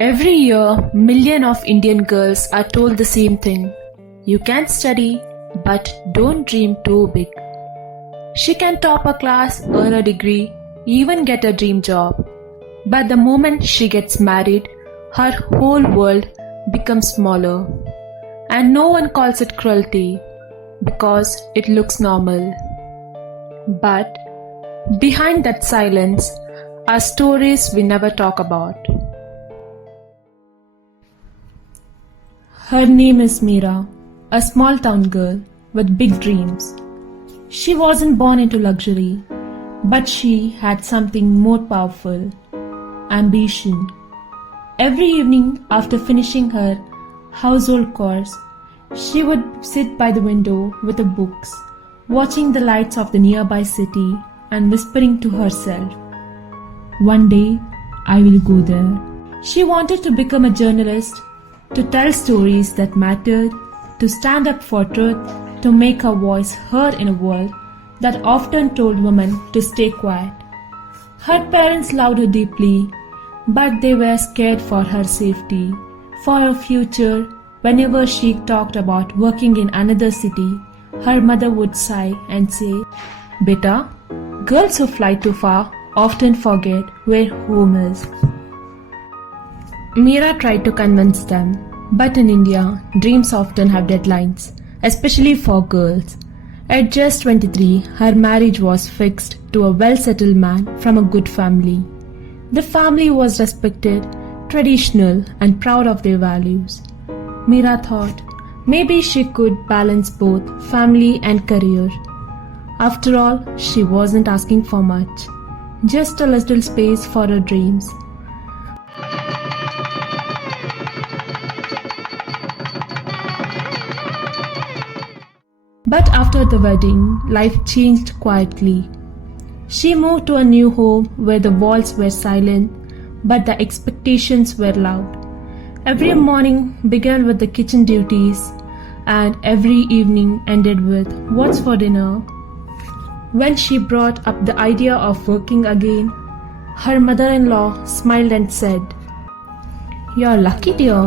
Every year, millions of Indian girls are told the same thing. You can study, but don't dream too big. She can top a class, earn a degree, even get a dream job. But the moment she gets married, her whole world becomes smaller. And no one calls it cruelty because it looks normal. But behind that silence are stories we never talk about. Her name is Meera, a small town girl with big dreams. She wasn't born into luxury, but she had something more powerful: ambition. Every evening after finishing her household chores, she would sit by the window with her books, watching the lights of the nearby city and whispering to herself, "One day I will go there." She wanted to become a journalist, to tell stories that mattered, to stand up for truth, to make her voice heard in a world that often told women to stay quiet. Her parents loved her deeply, but they were scared for her safety, for her future. Whenever she talked about working in another city, her mother would sigh and say, "Beta, girls who fly too far often forget where home is." Meera tried to convince them, but in India, dreams often have deadlines, especially for girls. At just 23, her marriage was fixed to a well-settled man from a good family. The family was respected, traditional, and proud of their values. Meera thought maybe she could balance both family and career. After all, she wasn't asking for much, just a little space for her dreams. But after the wedding, life changed quietly. She moved to a new home where the walls were silent, but the expectations were loud. Every morning began with the kitchen duties, and every evening ended with "What's for dinner?" When she brought up the idea of working again, her mother-in-law smiled and said, "You're lucky, dear.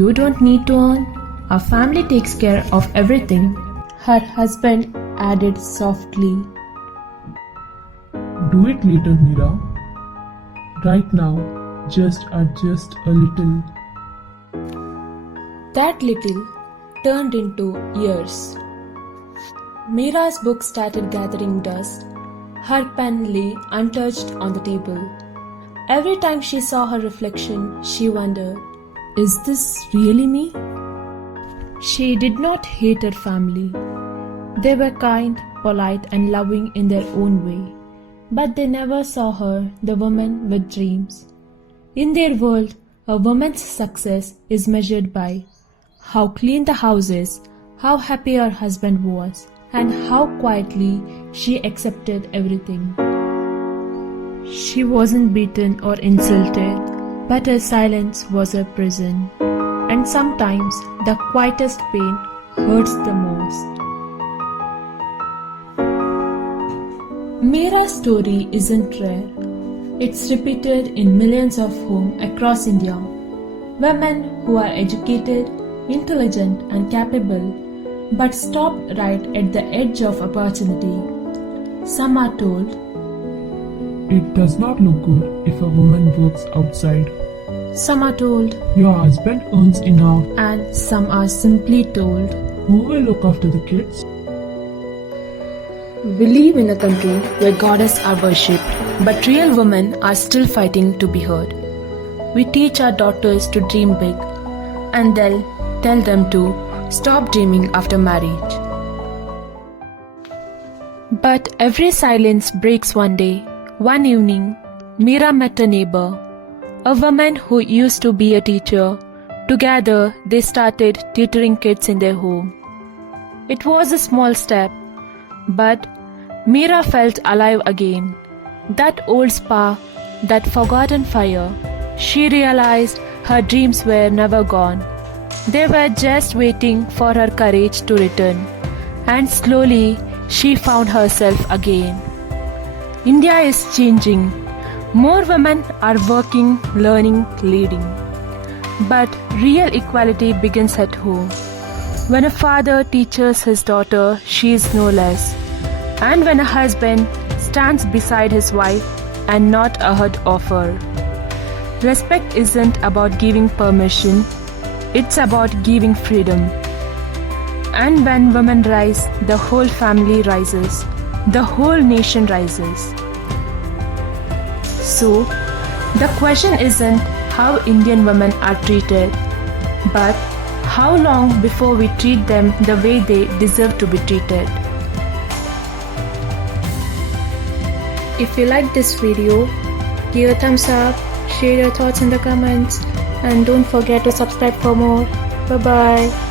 You don't need to earn. Our family takes care of everything." Her husband added softly, "Do it later, Meera. Right now, just adjust a little." That little turned into years. Meera's book started gathering dust. Her pen lay untouched on the table. Every time she saw her reflection, she wondered, "Is this really me?" She did not hate her family. They were kind, polite, and loving in their own way. But they never saw her the woman with dreams. In their world, a woman's success is measured by how clean the house is, how happy her husband was, and how quietly she accepted everything. She wasn't beaten or insulted, but her silence was her prison. And sometimes the quietest pain hurts the most. Meera's story isn't rare. It's repeated in millions of homes across India. Women who are educated, intelligent, and capable, but stop right at the edge of opportunity. Some are told, It does not look good if a woman works outside. some are told, Your husband earns enough. and some are simply told. Who will look after the kids? We live in a country where goddesses are worshipped, but real women are still fighting to be heard. We teach our daughters to dream big, and then tell them to stop dreaming after marriage. But every silence breaks one day. One evening, Meera met a neighbor, a woman who used to be a teacher. Together, they started tutoring kids in their home. It was a small step, but Meera felt alive again. That old spark, that forgotten fire. She realized her dreams were never gone. They were just waiting for her courage to return. And slowly, she found herself again. India is changing, More women are working, learning, leading. But real equality begins at home. When a father teaches his daughter, she is no less. And when a husband stands beside his wife and not ahead of her. Respect isn't about giving permission, it's about giving freedom. And when women rise, the whole family rises, the whole nation rises. So, the question isn't how Indian women are treated, but how long before we treat them the way they deserve to be treated. If you like this video, give a thumbs up, share your thoughts in the comments, and don't forget to subscribe for more. Bye bye.